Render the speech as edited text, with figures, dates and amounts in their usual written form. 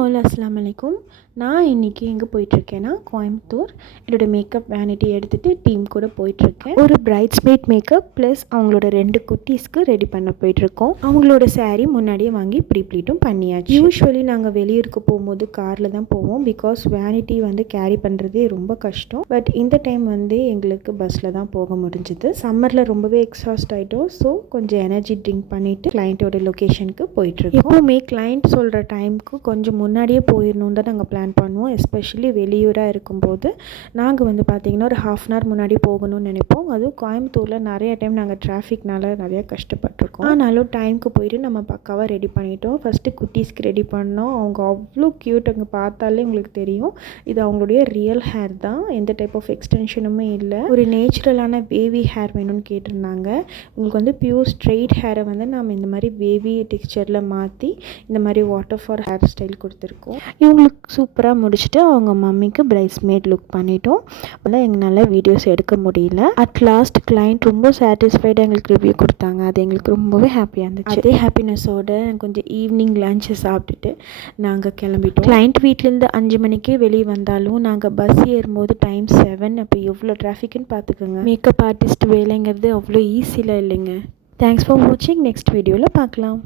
All அஸ்ஸலாமு அலைக்கும். நான் இன்றைக்கி எங்கே போயிட்டுருக்கேன்னா கோயம்புத்தூர். என்னோடய மேக்கப் வேனிட்டி எடுத்துகிட்டு டீம் கூட போயிட்டுருக்கேன். ஒரு பிரைட்ஸ்மெய்ட் மேக்கப் ப்ளஸ் அவங்களோட 2 குட்டீஸ்க்கு ரெடி பண்ண போயிட்டுருக்கோம். அவங்களோட saree முன்னாடியே வாங்கி ப்ரீப்ளீட்டும் பண்ணியாச்சு. யூஸ்வலி நாங்கள் வெளியூருக்கு போகும்போது காரில் தான் போவோம். பிகாஸ் வேனிட்டி கேரி பண்ணுறதே ரொம்ப கஷ்டம். பட் இந்த டைம் எங்களுக்கு பஸ்ஸில் தான் போக முடிஞ்சுது. சம்மரில் ரொம்பவே எக்ஸாஸ்ட் ஆகிட்டோம். ஸோ கொஞ்சம் எனர்ஜி ட்ரிங்க் பண்ணிவிட்டு கிளைண்ட்டோட லொக்கேஷனுக்கு போயிட்டுருக்கோம். எப்போவுமே கிளைண்ட் சொல்கிற டைமுக்கு கொஞ்சம் முன்னாடியே போயிடணும் தான் நாங்கள் பிளான் பண்ணுவோம். எஸ்பெஷலி வெளியூராக இருக்கும்போது நாங்கள் பார்த்திங்கன்னா ஒரு ½ அன் ஹவர் முன்னாடி போகணும்னு நினைப்போம். அதுவும் கோயம்புத்தூரில் நிறைய டைம் நாங்கள் டிராஃபிக்னால நிறையா கஷ்டப்பட்டிருக்கோம். ஆனாலும் டைமுக்கு போயிட்டு நம்ம பக்காவாக ரெடி பண்ணிட்டோம். ஃபஸ்ட்டு குட்டீஸ்க்கு ரெடி பண்ணோம். அவங்க அவ்வளோ க்யூட், அங்கே பார்த்தாலே உங்களுக்கு தெரியும் இது அவங்களுடைய ரியல் ஹேர் தான். எந்த டைப் ஆஃப் எக்ஸ்டென்ஷனுமே இல்லை. ஒரு நேச்சுரலான வேவி ஹேர் வேணும்னு கேட்டிருந்தாங்க. உங்களுக்கு பியூர் ஸ்ட்ரெயிட் ஹேரை நம்ம இந்த மாதிரி வேவி டெக்ஸ்சரில் மாற்றி இந்த மாதிரி வாட்டர் ஃபார் ஹேர் ஸ்டைல் கொடுத்துருக்கோம். இவங்களுக்கு சூப்பராக முடிச்சுட்டு அவங்க மம்மிக்கு பிரைட்ஸ்மெய்ட் லுக் பண்ணிட்டோம். அதனால் எங்களால் வீடியோஸ் எடுக்க முடியல. அட் லாஸ்ட் கிளைண்ட் ரொம்ப சாட்டிஸ்ஃபைடாக எங்களுக்கு ரிவ்யூ கொடுத்தாங்க. அது எங்களுக்கு ரொம்பவே ஹாப்பியாக இருந்துச்சு. அதே ஹாப்பினஸோடு கொஞ்சம் ஈவினிங் லஞ்சு சாப்பிட்டுட்டு நாங்கள் கிளம்பிட்டோம். கிளைண்ட் வீட்டிலேருந்து 5 மணிக்கே வெளியே வந்தாலும் நாங்கள் பஸ் ஏறும்போது டைம் 7. அப்போ எவ்வளோ டிராஃபிக்குன்னு பார்த்துக்கோங்க. மேக்கப் ஆர்டிஸ்ட் வேலைங்கிறது அவ்வளோ ஈஸியில் இல்லைங்க. தேங்க்ஸ் ஃபார் வாட்சிங். நெக்ஸ்ட் வீடியோவில் பார்க்கலாம்.